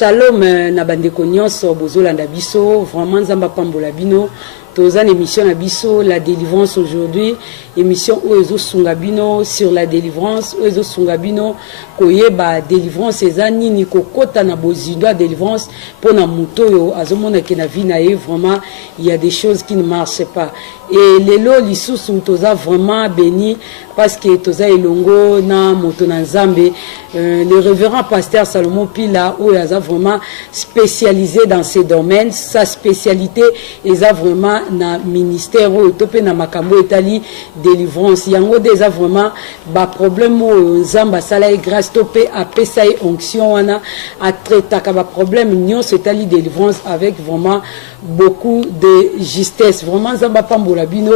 Shalom na bandeko nyonso bozolanda biso vraiment nzamba pambola bino toza na émission na biso la délivrance aujourd'hui émission oyo sunga bino sur la délivrance oyo sunga bino koyeba délivrance eza nini kokota na bozindo délivrance pona muto yo azomona ke na vie na ye vraiment il y a des choses qui ne marchent pas et lelo lisusu toza vraiment béni parce que toza elongo na moto na nzambe le révérend pasteur Salomon Pila oyo aza vraiment spécialisé dans ces domaines sa spécialité eza vraiment na ministère oyo topé na makambo etali délivrance yango déjà vraiment ba problème oyo nzamba sala grâce topé apesa onction wana a traitaka ba problème nyonso etali délivrance avec vraiment beaucoup de justesse vraiment nzamba pambola bino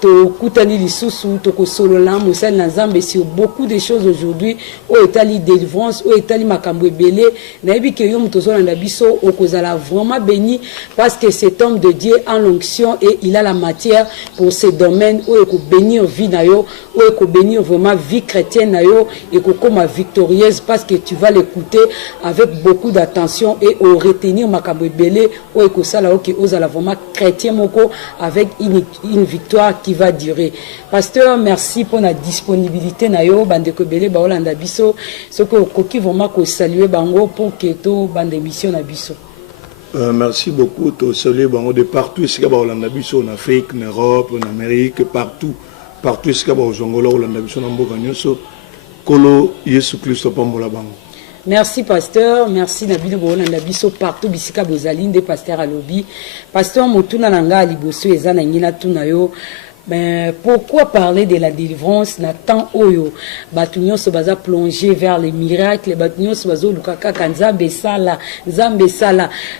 to kutani lisusu to ko solo la mosal na nzambe sur beaucoup de choses aujourd'hui o etali délivrance o etali makambo ebele na yebi ke yo mtozo na biso okozala vraiment béni parce que cet homme de Dieu en l'onction et il a la matière pour ce domaine o eko bénir vie na yo o eko bénir vraiment vie chrétienne na yo et ko comme victorieuse parce que tu vas l'écouter avec beaucoup d'attention et au retenir makambo ebele o eko sala que ozala vraiment chrétien moko avec une victoire qui va durer. Pasteur, merci pour la disponibilité na yo bandeko bele ba olanda biso ce que koki vraiment ko saluer bango pour que to bande émission na biso. Merci beaucoup to saluer bango de partout ici ba olanda biso en Afrique, en Europe, en Amérique, partout ici ba ozongola olanda biso na mboka nyonso kolo Yesu Kristo pambola bango. Merci pasteur, merci Nabilu Bolanda biso partout bisika bozalinde pasteur alobi. Pasteur motuna nanga liboso ezana ngina tuna yo. Mais pourquoi parler de la délivrance na temps oyo batunyo so baza plonger vers les miracles batunyo so bazo lukaka kanzambe sala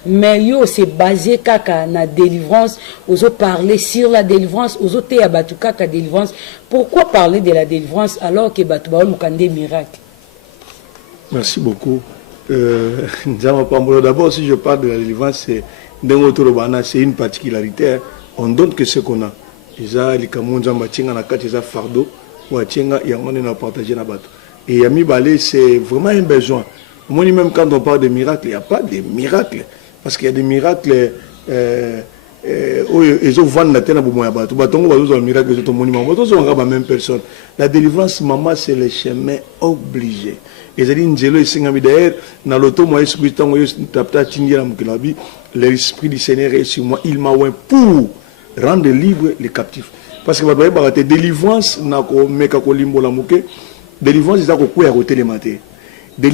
mais yo c'est basé kaka na délivrance ozo parler sur la délivrance ozo te ya batuka ka délivrance pourquoi parler de la délivrance alors que batu ba lukande miracle. Merci beaucoup. D'abord, si je parle de la délivrance, c'est une particularité. On donne que ce qu'on a. Fardeau, et Yami Balé, c'est vraiment un besoin. Moi, même quand on parle de miracles, il n'y a pas de miracles. Parce qu'il y a des miracles. La délivrance, maman, c'est le chemin obligé. L'esprit du Seigneur est sur moi, il m'a oint pour rendre libre les captifs. Parce que la délivrance, délivrance, c'est délivrance, c'est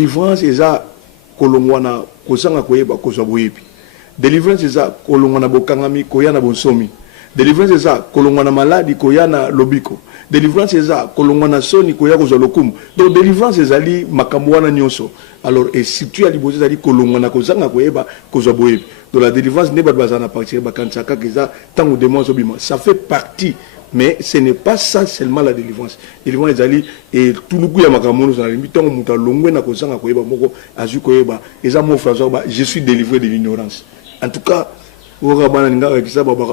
délivrance c'est ça kolongwana bokangami koyana bonsomi délivrance c'est ça kolongwana maladi koyana lobiko délivrance c'est ça kolongwana soni koya kozwa lokumu donc délivrance ezali makambo wana nyonso alors et surtout ali bozo ezali kolongwana kozanga koyeba kozwa boyebi donc la délivrance ne ba na partir ba kansaka keza tango démon sobima ça fait partie mais ce n'est pas ça seulement la délivrance. Délivrance ezali et tout le coup ya makambo na limbi tango muta longwe na kozanga koyeba moko azu koyeba eza mo François ba je suis délivré de l'ignorance. En tout cas,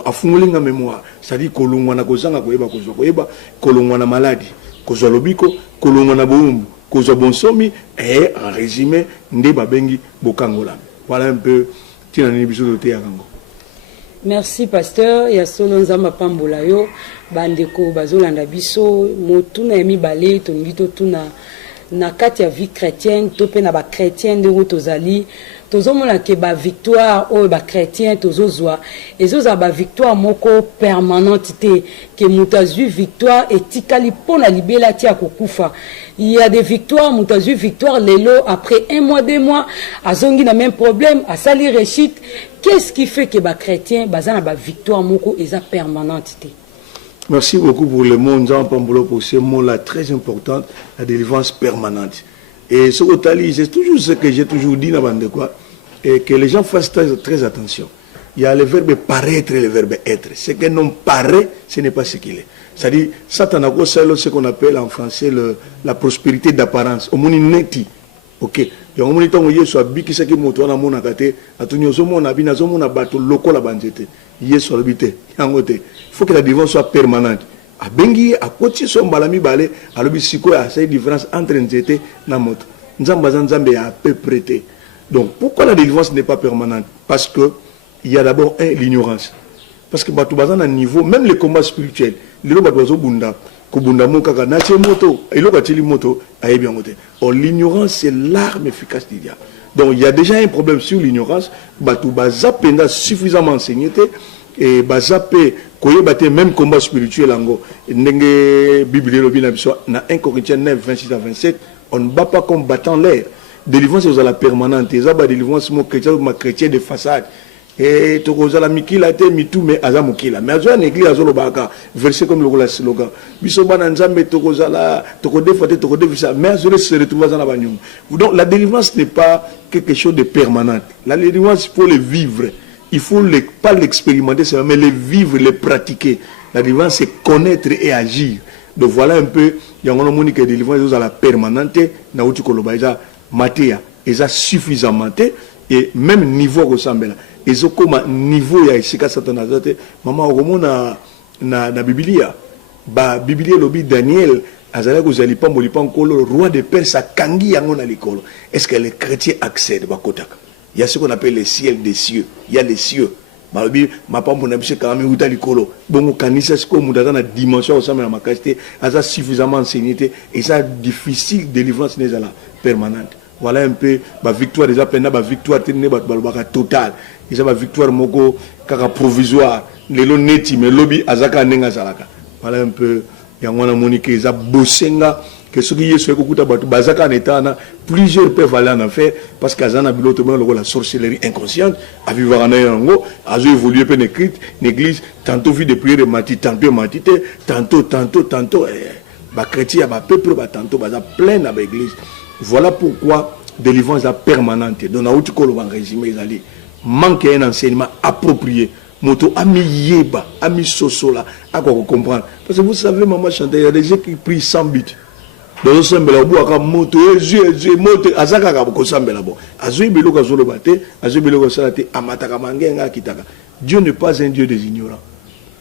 afungolinga mémoire, c'est-à-dire kolongwana kozanga koyeba kozwa koyeba kolongwana maladi, kozwa lobiko, kolongwana boumbu, kozwa bonsomi et en résumé nde babengi bokangola. Voilà un peu tinani biso doté yango. Merci pasteur ya solo nzamba pambola yo bandeko bazolanda biso motuna emi balé tongito tuna na kati ya vie chrétienne topé na ba chrétien de rotozali tozomona ke ba victoire o ba chrétien tozozwa ezoza ba victoire moko permanente te ke mutazu victoire etikali pona libela tia kokufa. Il y a des victoires, mutazu victoire lelo après un mois 2 mois azongi na même problème à sali réussite. Qu'est-ce qui fait que ba chrétien bazana ba victoire moko eza permanente te? Merci beaucoup pour le mot Nzamba Pambolo pour ce mot-là très important, la délivrance permanente. Et ce que c'est toujours ce que j'ai toujours dit dans bande quoi, et que les gens fassent très attention. Il y a le verbe paraître et le verbe être. Ce qu'un homme paraît, ce n'est pas ce qu'il est. C'est-à-dire, Satan a ce qu'on appelle en français la prospérité d'apparence. Au monde neti. Ok. Il y a un moment où il y a soit biki ce qui monte na mona kate, atunyo zomo na bina zomo na bato loko la banjete. Il soit habité. Il faut que la délivrance soit permanente. A bengi a koti so mbalami balé, a lobi siko a cette différence entre nzete na moto. Nzamba nzambe a peu prêté. Donc, pourquoi la délivrance n'est pas permanente? Parce qu'il y a d'abord l'ignorance. Parce que tu as un niveau, même les combats spirituels, l'ignorance, c'est l'arme efficace du diable. Donc, il y a déjà un problème sur l'ignorance. Tu as suffisamment enseigné. Et même combat spirituel, Bible, dans 1 Corinthiens 9, 26 à 27, on ne bat pas comme battant l'air. Délivrance est la permanente. Et ça, délivrance, chrétien de façade. Et tu as la mikila te mitou mais azamukila mais azo l'église azo lobaka verset comme le slogan biso bana nzambe tokozala tokodefate tokodefisa mais azo se retrouver dans la bagnum. Donc la délivrance n'est pas quelque chose de permanent. La délivrance il faut le vivre, il faut pas l'expérimenter mais le vivre, le pratiquer. La délivrance c'est connaître et agir. Donc voilà un peu il y a une monique de délivrance à la permanente na uti koloba eza matéa eza suffisamment et même niveau ressemble là. Et ce comme niveau ya isika satana zote mama okomona na Biblia ba Biblia lobi Daniel azala ko zali pamboli pankolo roi de Perse kangi yango na likolo. Est-ce que les chrétiens accèdent ba kotaka? Il y a ce qu'on appelle le ciel des cieux, il y a les cieux. Ba lobi mapambo na biso quand même uta likolo. Bongo kanisa ce ko mudaza na dimension ensemble na makasté aza suffisamment enseigné et ça difficile délivrance n'est là permanente. Voilà un peu la victoire déjà pendant la victoire totale. Déjà la victoire moko kaka provisoire. Lelo neti mais lobby azaka nenga zalaka. Voilà un peu yangwana monique za bosenga que ce qui est sur kokuta batu bazaka netana plusieurs peuvent aller en affaire parce qu'azana biloto mais la sorcellerie inconsciente a vivre en yango azo évoluer pe l'église tantôt vie de prière de mati tantôt matite tantôt ba chrétien ba peuple ba tantôt ba plein na l'église. Voilà pourquoi délivrance est permanente. Donc, on a un résumé, manque un enseignement approprié. Moto ami yeba, ami sosola, à quoi comprendre. Parce que vous savez, maman chantait, il y a des gens qui prient sans but. Dans le sens où moto, moto, azaka kaboko sambela bo. Azui bilo kazolo bate, azui bilo kasalate, amataka mangenga kitaka. Dieu n'est pas un Dieu des ignorants.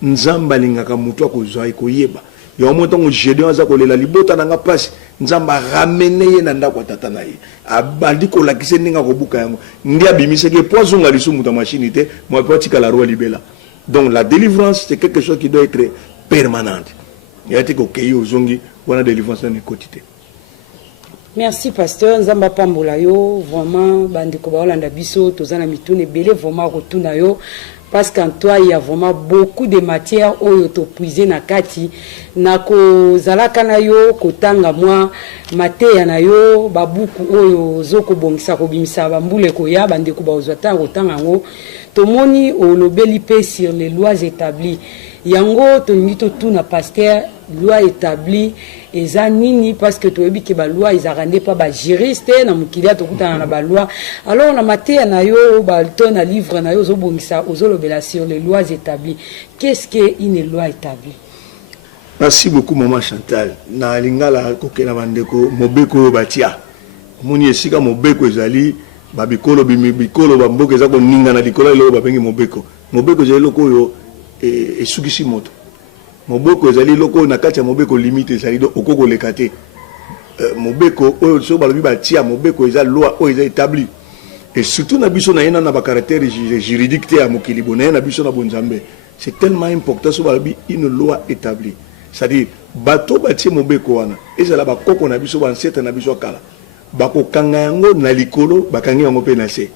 Nzamba lingaka muto ko zoi ko yeba. Il y a un moment où Gédéon a collé la libota dans la place. Nous avons ramené Nanda Kwatatanaï. A bandi ko la kise ninga kobuka yango. Ndia bimise ke poison la lisu muta machinité. Moi pratique la roi libella. Donc la délivrance c'est quelque chose qui doit être permanente. Il y a été kokeyi ozongi wana délivrance na quotidien. Merci pasteur Nzamba Pambola yo vraiment bandi ko ba Holanda biso tozana mitune belé vraiment retourna yo. Parce qu'en toi, il y a vraiment beaucoup de matières où tu peux puiser na kati. Nako zalaka na yo, kotanga moi, mate na yo, babuku oyo zoko bongisa ko bimisa bambule ko ya bande ko ba ozwata kotanga ngo. Tomoni o lobeli pe sur les lois établies. Yango to ngito tout na pasteur loi établie eza nini parce que toyebi ke ba loi ils arrendé pas ba juriste na mukilia to kutana na ba loi alors na matière na yo ba ton na livre na yo zo bongisa ozo lobela sur les lois établies. Qu'est-ce que une loi établie? Merci beaucoup maman Chantal. Na lingala kokela bandeko mobeko batia. Moni esika mobeko ezali babikolo bimibikolo bamboka eza ko ninga na likolo elo babengi mobeko. Mobeko ezali loko yo et sukisi moto. Mobeko ezali loko na kati ya mobeko limite ezali do okoko lekate. Mobeko oyo so balobi batia mobeko eza loi oyo eza établi. Et surtout na biso na yena na ba caractère juridique te ya mokili bona na biso na bonzambe. C'est tellement important so balobi une loi établie. C'est-à-dire bato batie mobeko wana ezala ba koko na biso ba ancêtre na biso kala. Bako kanga yango na likolo bakangi yango pe na se. Et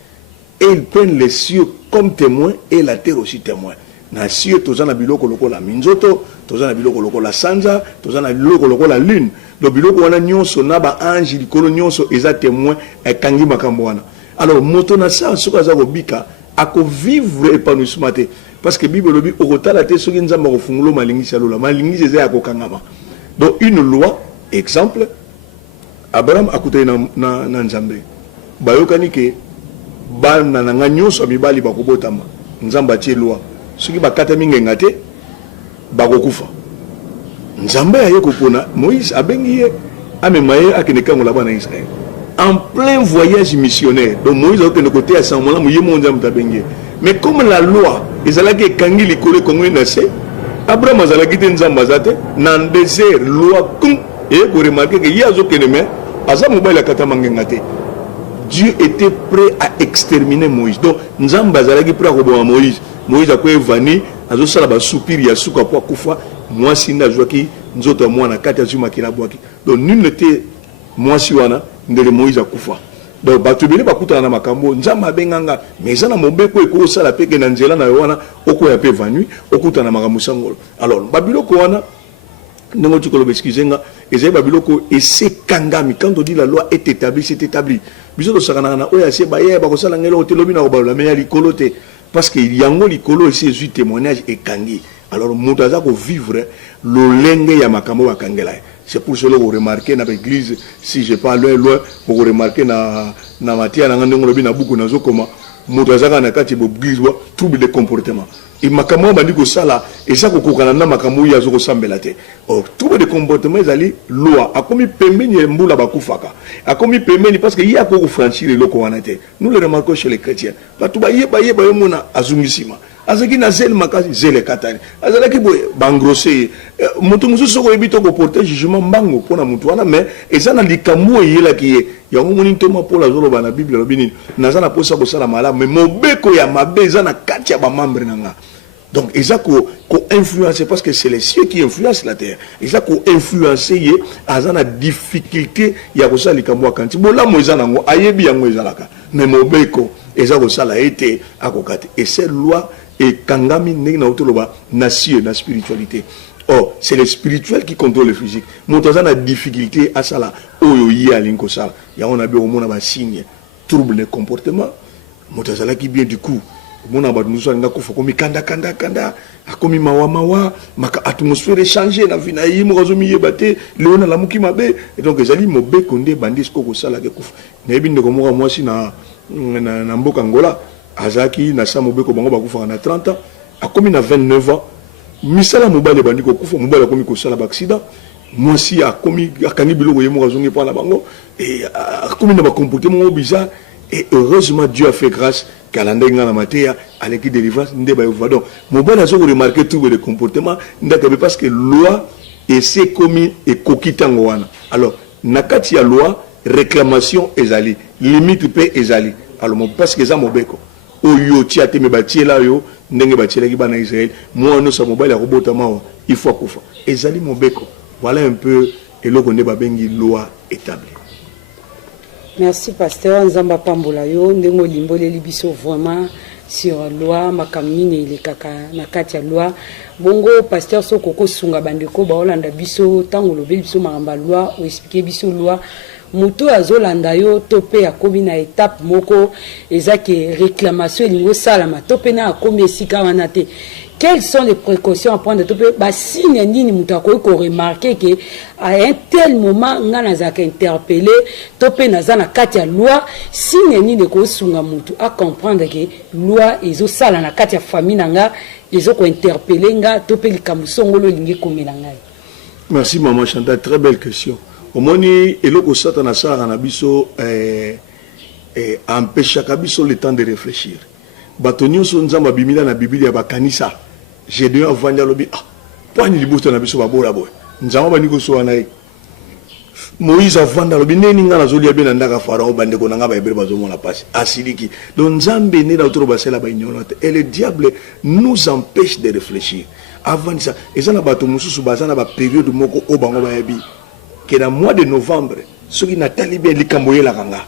ils prennent les cieux comme témoins et la terre aussi témoin. Na cieux tozana biloko lokola minzoto, tozana biloko lokola sanza, tozana biloko lokola lune. Do biloko wana nyonso na ba ange likolo nyonso eza témoin e kangi makambo wana. Alors moto na sa soka za kobika ako vivre épanouissement te parce que Bible lobi okotala te soki nzamba ko fungulo malingisi alola malingisi eza ko kangama. Donc une loi exemple Abraham akutay na nzambe. Bayokani ke bana na nyonso mibali bakobotama. Nzamba tie loi. Soki bakata mingenga te bakokufa. Nzambe aye kopona Moïse abengi ye amema ye akende kango la bana Israël. En plein voyage missionnaire. Donc Moïse a kende côté à sa mona muye mo nzambe tabengi. Mais comme la loi ezalaki ekangi likolo kongo na se Abraham azalaki te nzamba zate na désert loi kum et ko remarquer que yazo kende me aza mobile akata mangenga te. Dieu était prêt à exterminer Moïse. Donc, nous avons prêt à Moïse. Moïse a quoi vani, a zo sala ba soupir ya suka pour kufa, moi si na joaki, nzoto moi na kati azuma kila boaki. Donc nul n'était moi si wana ndele Moïse a kufa. Donc batubele bakuta na makambo, nzamba benganga, mais ça na mobeko eko sala peke na nzela na wana oko ya pe vanu, okuta na makambo sangolo. Alors babiloko wana ndenge tu kolobe excusenga, ezali babiloko ese kangami quand on dit la loi est établie, c'est établi. Biso to sakana na oya se baye ba ko sala ngelo otelobi na ko ba la meya likolote. Parce qu'il y a un likolo et ses témoignages et kangi. Alors, moutaza ko vivre le lenge ya makambo wa kangela. C'est pour cela que vous remarquez dans l'église, si je parle loin, vous remarquez na matière na ngandongo lobi na buku na zokoma, moutaza na kati bo église wa trouble de comportement. Et makambo bandi ko sala et ça ko kokana na makambo ya zoko sambela te. Oh, trouble de comportement ezali loi. A komi pembeni mbula bakufaka. A komi pembeni parce que il y a ko franchir le loko wana te. Nous le remarquons chez les chrétiens. Batu ba yeba yo mona azumisima. Azaki na zel makasi zele katani. Azalaki boye bangrosser. Moto mususu ko ebito ko porter jugement mbango pona mutu wana mais eza na likambo yela ki ya ngomoni ntoma pola zolo bana Bible lobini. Nazana posa ko sala mala mais mobeko ya mabeza na kati ya ba membre nanga. Donc, ils ont influencé, parce que c'est les cieux qui influencent la terre. Ils ont influencé, ils ont la difficulté, il y a ça, les Kamboa Kanti. Bon, là, moi, ils ont ayebi, ils ont mais mon beko, ils ont ça, la été, à Kokate. Et cette loi, et Kangami, n'a autoloba, nation, la spiritualité. Or, c'est le spirituel qui contrôle le physique. Mon temps, la difficulté à ça, là, oh, il y a l'inko ça. Il y a un abé au monde, un signe, trouble de comportement. Mon temps, là, qui vient du coup. Mona ba nusu nga kufa komi kanda akomi mawa maka atmosphère changer na vina yi mo zomi yebate leona la muki mabe et donc ezali mobe konde bandis ko sala ke kufa na yebi ndeko mo mwasi na mboka Angola azaki na sa mobe ko bango ba kufa na 30 ans akomi na 29 ans misala mobale bandi ko kufa mobale akomi ko sala ba accident mwasi akomi akani biloko yemo zongi pa na bango et akomi na ba comportement bizarre. Et heureusement, Dieu a fait grâce qu'à l'endroit dans la matière, à l'équipe de délivrance, nous devons mon bon azo remarqué tout le comportement, parce que loi et c'est commis et coquitangoana. Alors, nakati ya loi, réclamation ezali, limite paix ezali. Alors, parce que ça mon beko. Oyo tiate me batie là yo, ndenge batie là qui bana Israël. Moi non ça mobile robotama il faut kufa. Ezali mon beko. Voilà un peu et là qu'on est babengi loi établie. Merci pasteur Nzamba Pambola yo ndengo limbole libiso vraiment sur loi makamine le kaka na kati ya loi bongo pasteur sokoko sunga bandeko ba olanda biso tango lobeli biso maramba loi ou expliquer biso loi muto azolanda yo tope akomi na étape moko ezaki réclamation elingo salama tope na akomi esika wana te. Quelles sont les précautions à prendre? Si Nini Moutako ko remarqué que à un tel moment ngana zaka interpellé topé nazana katia loi si Nini de ko sunga mutu à comprendre que loi ezo sala na katia famille nanga ezo ko interpeller nga topé likamsongolo lingi komelanga. Merci maman Chantal, très belle question. Au moni eloko satana sara na biso empêche kabiso le temps de réfléchir. Batonio so nzamba bimila na Biblia ba kanisa. J'ai dû avoir dit ah point ni liboto na biso ba bora boy. Nzamba bani ko so anayi. Moïse avanda lobi neni ngana zoli ya bena ndaka farao bande ko nanga ba ebere bazo mona passe. Asidiki. Donc nzambe ne na autour basela ba ignorante. Et le diable nous empêche de réfléchir. Avant ça, et ça na bato mususu bazana ba période moko o bango ba yebi. Que dans le mois de novembre, ceux qui n'ont pas libéré les Camboyés la ranga.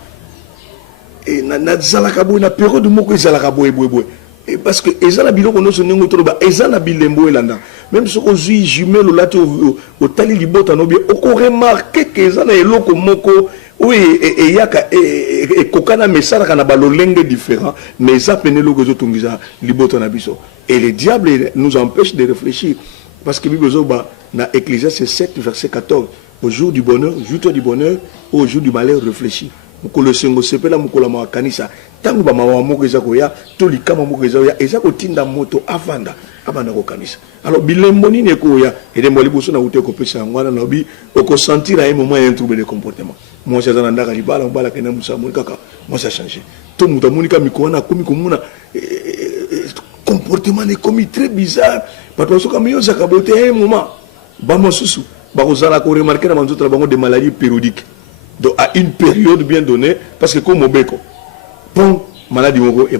Et na zalakabo na période moko zalakabo ebwe. Et parce que ezala biloko no so ningo toroba ezala bilembo elanda. Même ce qu'on zui jumelle là au tali libota no bi oko remarquer que ezala eloko moko oui et yaka et kokana mesara kana balolenge différent mais ça penelo que zo tungiza libota na biso. Et le diable nous empêche de réfléchir parce que Bible zoba na Ecclésiaste 7 verset 14 au jour du bonheur, jour du bonheur, au jour du malheur, réfléchis. Mukolo sengo sepela mukolo ma kanisa. Tangu ba mawa moko ezako ya, toli kama moko ezako ya, ezako tinda moto avanda, abanda ko kanisa. Alors bilembo ni neko ya, et dembo liboso na ute ko pesa ngwana na bi, oko sentir à un moment un trouble de comportement. Moi ça dans ndaka libala mbala kena musa monika ka, moi ça changé. To muta monika mikona komi komuna comportement est commis très bizarre. Parce que comme yo zakabote à un moment, ba mosusu ba kozala ko remarquer na manzoto bango des maladies périodiques. Donc à une période bien donnée, parce que comme Obeko, bon, maladie moko et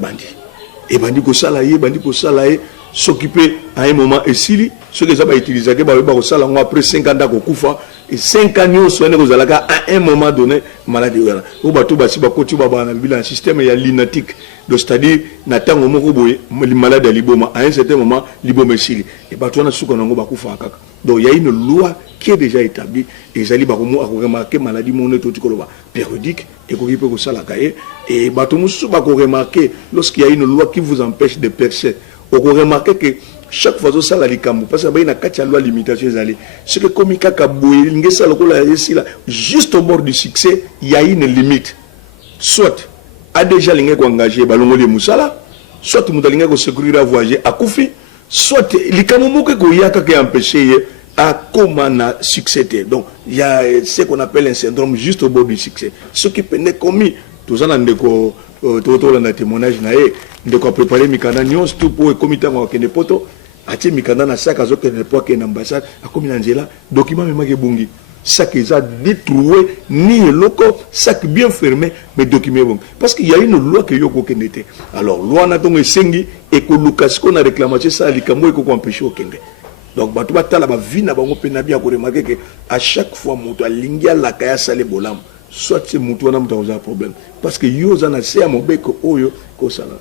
bandi ko salaye, s'occuper à un moment et si ce que ça va utiliser, après 5 ans d'Akokufa, et 5 ans soigné à un moment donné, maladie. Au bateau, un système lunatique, c'est-à-dire, n'attend au moment où les malades à l'iboma, à un certain moment, l'iboma est et bateau, on a sous qu'on a Bakufa. Donc il y a une loi qui est déjà établie, et Zali Bakomo a remarqué maladie périodique, et qu'on peut ça la cahier, et bateau, on a remarqué, lorsqu'il y a une loi qui vous empêche de percer, on remarque que chaque fois que ça la likambo parce que il y a une loi limitation ce que comme juste au bord du succès il y a une limite soit a déjà l'ingé engagé balongoli musala soit mudalinga ko sécurité voyager à Koufi soit likambo moko ko yaka qui empêcher à comment na succès donc il y a ce qu'on appelle un syndrome juste au bord du succès ce qui peut être commis tous en andeko tout le témoignage naé de quoi préparer mikanda nyons tout pour comité en kene poto atie mikanda na sac azo kene po kene ambassade a comme nangela document même ke bungi sac ils a détruit ni loco sac bien fermé mais document bon parce qu'il y a une loi que yoko kenete alors loi na tongo sengi et ko lucas ko na réclamation ça likambo e ko empêcher okende donc batu batala ba vie na bango pena bien ko remarquer que à chaque fois moto alingia la kaya sale bolam soit c'est moto na moto a problème parce que yo za na se amobeko oyo ko sala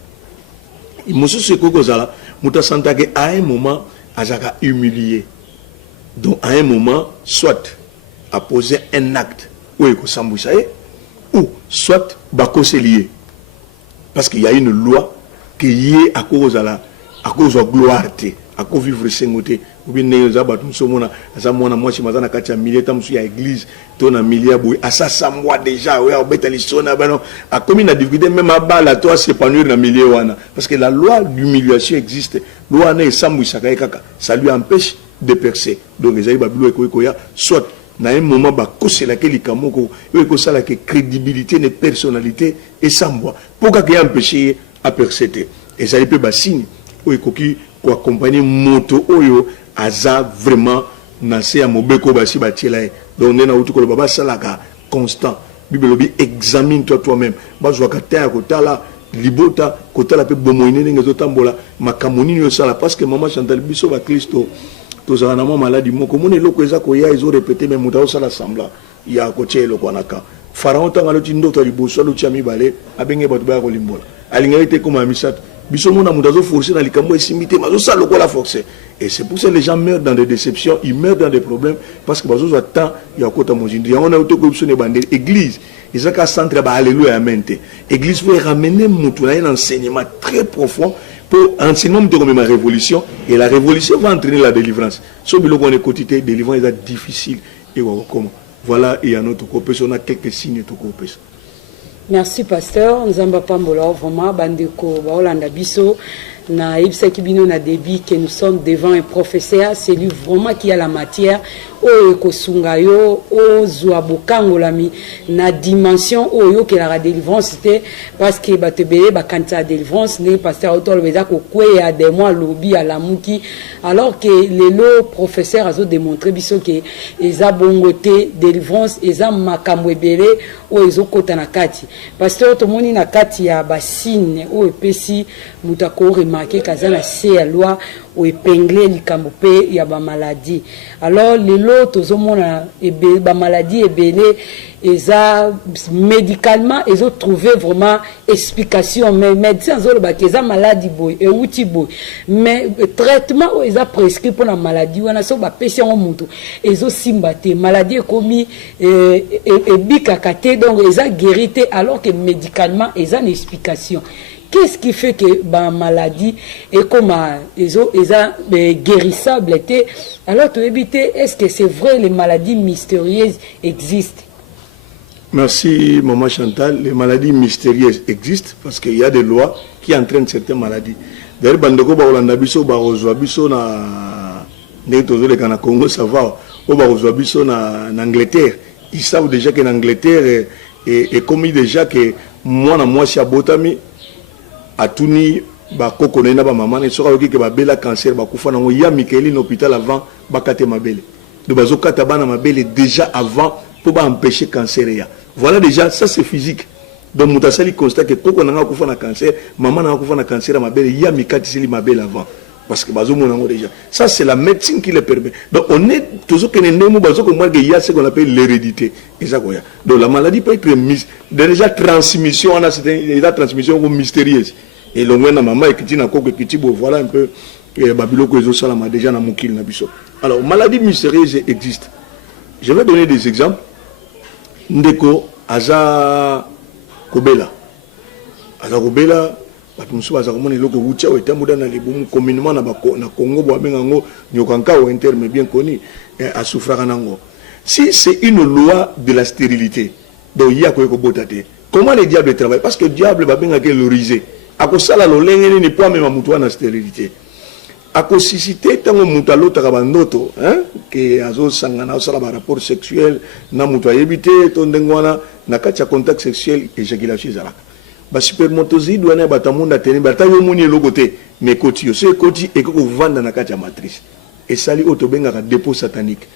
Monsieur Sekokozala, Mouta Santake à un moment, Azaka humilié. Donc à un moment, soit à poser un acte, ou soit Bako se lié. Parce qu'il y a une loi qui est à cause de la gloire, à cause de vivre sengoté. Ou bien nous avons moi si mazana katia millier tam sur l'église ton un milliard boy à ça moi déjà ouais au bétalisona ben a comme une difficulté même à bas la toi s'épanouir dans millier wana parce que la loi d'humiliation existe loi na esambu saka kaka ça lui empêche de percer donc les babilo ekoya soit na un moment ba kosela ke likamoko eko sala ke crédibilité ne personnalité et sambwa pourquoi que empêcher à percer et ça peut ba signe ou ekoki ko accompagner moto oyo aza vraiment nasé à mobeko basi batiela donc nena utu ko baba salaka constant bible bi examine toi-même bazwa kata ko tala libota ko tala pe bomoine ngezo tambola makamoni yo sala parce que maman Chantal biso ba Kristo tous en amont maladie moko mone loko eza ko ya ils ont répété mais muta sala sembla ya ko tchelo ko naka pharaon tanga lo tindo to liboso lo tiami balé abenge batu ba ko limbola alinga été comme amisat biso mona muta forcer na likambo esimité mazo sala ko la forcer. Et c'est pour ça que les gens meurent dans des déceptions, ils meurent dans des problèmes, parce que les gens temps il y a côté mondial. On a autocorruption des bandes. Église, ils ont qu'à centre alléluia amen. Église veut ramener un enseignement très profond pour enseignement de la révolution, et la révolution va entraîner la délivrance. Ce que l'on est quotidien, délivrance est difficile. Et voilà, il y a notre coopération, on a quelques signes de coopération. Merci pasteur, Nzamba Pambola, vraiment bandeko baolanda biso. Na ibsaki bino na débit que nous sommes devant un professeur, c'est lui vraiment qui a la matière o ekosunga yo o zwa bokangolami na dimension oyo que la délivrance c'était parce que batebele ba kanta délivrance ne pasteur auto beza ko kweya des mois lobby à la muki alors que le professeur a démontré biso que eza bongote délivrance eza makambo ebele o ezokota na kati pasteur to moni na kati ya basine o epesi mutako remarquer kazana c'est la loi ou épingler likambo pe ya ba maladie alors lelo tozomona ba maladie ebele eza médicalement ils ont trouvé vraiment explication mais médecin zolo ba keza maladie boy et outil boy mais traitement ils ont prescrit pour la maladie wana so ba pesi en mutu ils ont simbaté maladie commis et bikakate donc ils ont guérité alors que médicalement ils ont une explication. Qu'est-ce qui fait que la maladie est comme ils ont guérissable était alors tu éviter est-ce que c'est vrai les maladies mystérieuses existent? Merci maman Chantal, les maladies mystérieuses existent parce qu'il y a des lois qui entraînent certaines maladies. D'ailleurs bandeko ba Holanda biso ba rozwa biso na netozo le kana Congo ça va o ba rozwa biso na Angleterre. Ils savent déjà que l'Angleterre est commis déjà que moi si abotami atuni ba kokone na ba maman ne soka yoki ke ba bela cancer ba kufa nango ya Michaeline hôpital avant ba kate mabele de bazo kata bana mabele déjà avant pour empêcher le cancer. Voilà déjà, ça c'est physique. Donc, Moutasali constate que quand on a un cancer, maman a un cancer, ma belle, il y a Mikati ma belle avant. Parce que déjà. Ça, c'est la médecine qui le permet. Donc, on est toujours qu'il y a ce qu'on appelle l'hérédité. Donc, la maladie peut être déjà transmission, on a une transmission mystérieuse. Et le moment maman et qui voilà un peu Babylone que les salama déjà dans mon kill nabiso. Alors, maladie mystérieuse existe. Je vais donner des exemples. Ndeko, Aza Kobela. Aza Kobela. Communément na Congo mais bien connu à Soufraganango. Si c'est une loi de la stérilité, donc il y a quoi comment les diables travaillent? Parce que le diable va bien risé. À cause ça, l'olène n'est pas même à la stérilité. À cause susciter tant que mutalo takabandoto, que azo sangana sala rapport sexuel na mutua éviter ton dengwana na kacha contact sexuel éjaculation zala. Ba supermotozi douane batamunda teni batayo muni logote mais koti yo c'est koti et que vendre na kacha matrice et sali otobenga ka dépôt satanique.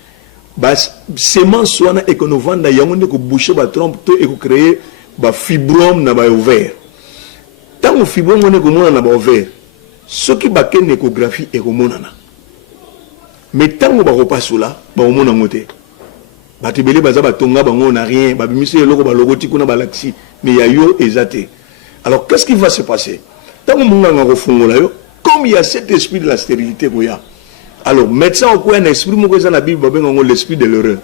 Bas semence wana et que nous vendre yango ne ko boucher ba trompe to et ko créer ba fibrome na ba ovaire. Tant que fibrome ne ko mona na ba ovaire. Ce qui ba ken échographie et ko mona na. Mais tant que ba repasse là, ba mona ngote. Ba tebele baza ba tonga bango na rien, ba bimise loko ba logoti kuna ba laxi, mais ya yo ezate. Alors, qu'est-ce qui va se passer? Comme il y a cet esprit de la stérilité, alors, médecin, on a un esprit, l'esprit de l'erreur.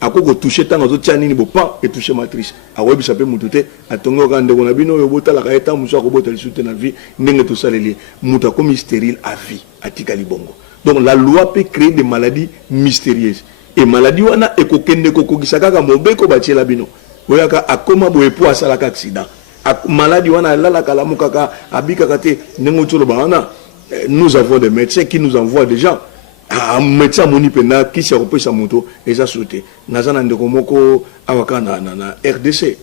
À quoi toucher tant aux autres, il ne pas et toucher matrice. À quoi ça peut mouter, à ton organe de Gonabino, au bout de la caïta, moussa, au bout de la soutien à vie, n'est tout ça lié. Mouta comme stérile à vie, à Tikalibongo. Donc, la loi peut créer des maladies mystérieuses. Et maladie, on a ekokende koko gisaka, mon beko bâti la bino. Oyaka, à comment vous pouvez à la accident. Maladie wana la kalamukaka abikakate nengocholo bana nous avons des médecins qui nous envoient des gens un médecin moni pena qui se repose sa moto et ça sauté nazana ndeko moko awaka na RDC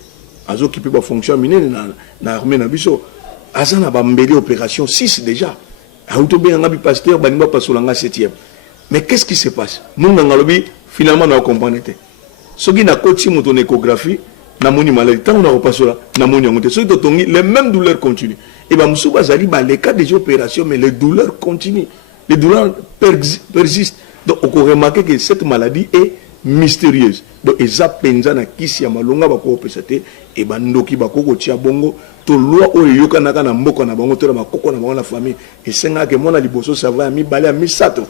azo qui peut pas fonctionner na armée na biso azana ba mbeli opération 6 déjà auto bien ngabi pasteur banimba pasolanga 7e. Mais qu'est-ce qui se passe nous ngalobi finalement na comprendre té soki na koti moto échographie na moni maladie tant on a repassé là na moni ngote so to tongi les mêmes douleurs continuent et ba musuba zali ba les cas des opérations mais les douleurs continuent, les douleurs persistent. Donc on peut remarquer que cette maladie est mystérieuse. Donc eza penza na kisi ya malonga ba ko pesate et ba ndoki ba ko tia bongo to loi o yoka na kana mboko na bango to na makoko na bango na famille et senga ke mona liboso ça va mi balé mi sato.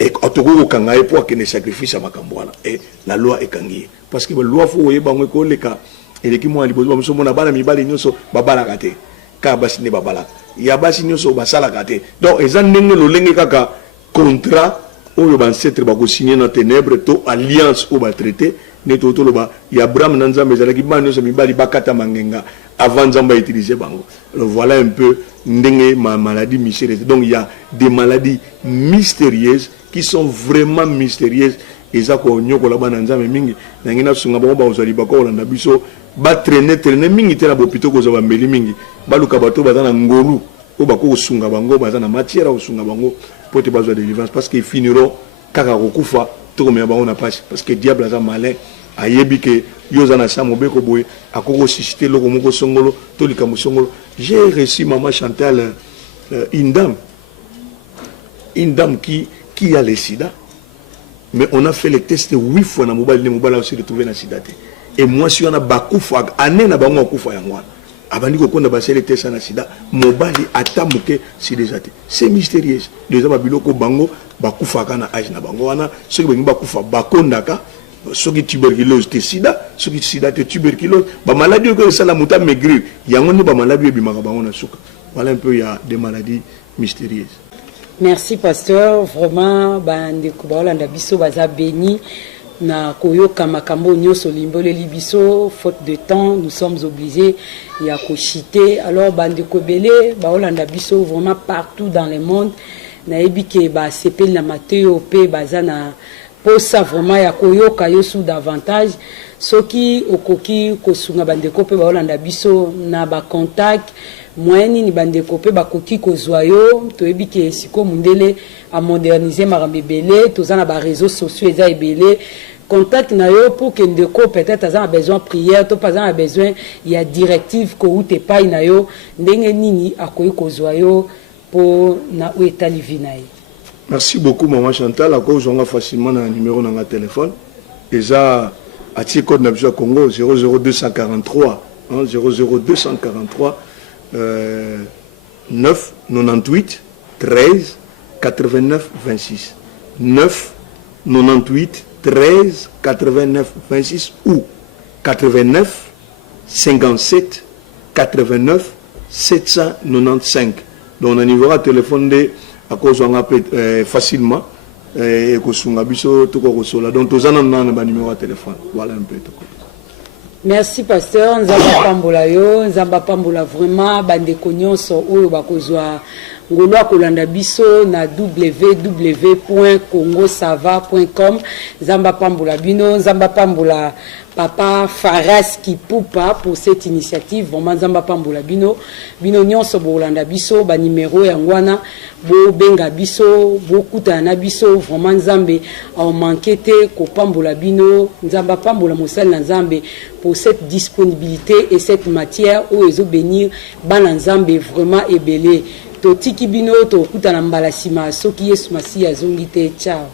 Et autogo kangaye pour que ne sacrifice à makambwana et la loi est kangiye parce que la loi faut y bango ko leka et les qui mo liboso ba mona bana mibali nyoso babala kate ka basi ne babala ya basi nyoso basala kate donc ezan ndenge lo lenge kaka contrat oyo ba ancêtre ba ko signer na ténèbres to alliance au ba traité ne to to lo ba ya Abraham na Nzambe ezalaki ba nyoso mibali bakata mangenga avant Nzambe utiliser bango. Alors voilà un peu ndenge ma maladie mystérieuse. Donc il y a des maladies mystérieuses qui sont vraiment mystérieuses et ça ko nyoko la bana Nzambe mingi na ngina sunga ba ozali ba ko landa biso ba traîner mingi tela bopito ko za mbeli mingi baluka bato bazana ngolu o ba ko sunga bango bazana matière o sunga bango pour te besoin de délivrance parce qu'ils finiront kaka kokufa to ko me ba on a pas parce que diable a malin ayebi ke yozana sa mobeko boy akoko susciter loko moko songolo to likamu songolo. J'ai reçu maman Chantal une dame qui a le sida. Mais on a fait les tests 8 fois dans mobile, les mobiles aussi retrouvé dans le sida. Et moi, si on a bakufa, année na bango kufa yangwa. Abandi ko konda basé les tests na sida, mobile atamuke si déjà. C'est mystérieux. Les gens babiloko bango bakufa kana âge na bango wana, ceux qui bakufa bakondaka, ceux qui tuberculose te sida, ceux qui sida te tuberculose, ba maladie que ça la muta maigrir, yango ni ba maladie bimaka bango na suka. Voilà un peu il y a des maladies mystérieuses. Merci pasteur, vraiment bandeko baolanda biso baza béni na koyoka makambo nyonso limboleli biso faute de temps nous sommes obligés ya kochiter. Alors bandeko belé baolanda biso vraiment partout dans le monde na ebike ba sepel na mateo pe baza na posa vraiment ya koyoka yo sous davantage soki okoki kosunga bandeko pe baolanda biso na ba contact moyeni ni bandeko pe bakoki kozwa yo toyebi ke siko mundele a moderniser makambo ebele tozana ba réseaux sociaux eza ebele contact na yo pour que ndeko peut-être a besoin prière to pas a besoin il y a directive ko ou te pas na yo ndenge nini akoyi kozwa yo pour na etali vinaye. Merci beaucoup maman Chantal à cause on a facilement un numéro dans ma téléphone déjà à code na Congo 00243 hein, 00243 9 98 13 89 26 9 98 13 89 26 ou 89 57 89 795. Donc on a niveau à téléphone à cause on appelle facilement et que son abisso tout quoi là. Donc tous en a un numéro à téléphone. Voilà un peu tout. Merci pasteur nzamba pambola yo nzamba pambola vraiment bande konyonso oyo bakozwa ngolwa kolanda biso na www.congosava.com nzamba pambola bino nzamba pambola papa Faras Kipoupa pour cette initiative vraiment nzamba pambola bino nyonso bolanda biso ba numéro yangwana bo benga biso bo kutana biso vraiment nzambe en manquete ko pambola bino nzamba pambola mosali na nzambe pour cette disponibilité et cette matière où ils ont bénir bana nzambe vraiment ebele to tiki bino to kutana mbala sima soki Yesu Masiya zongi te ciao.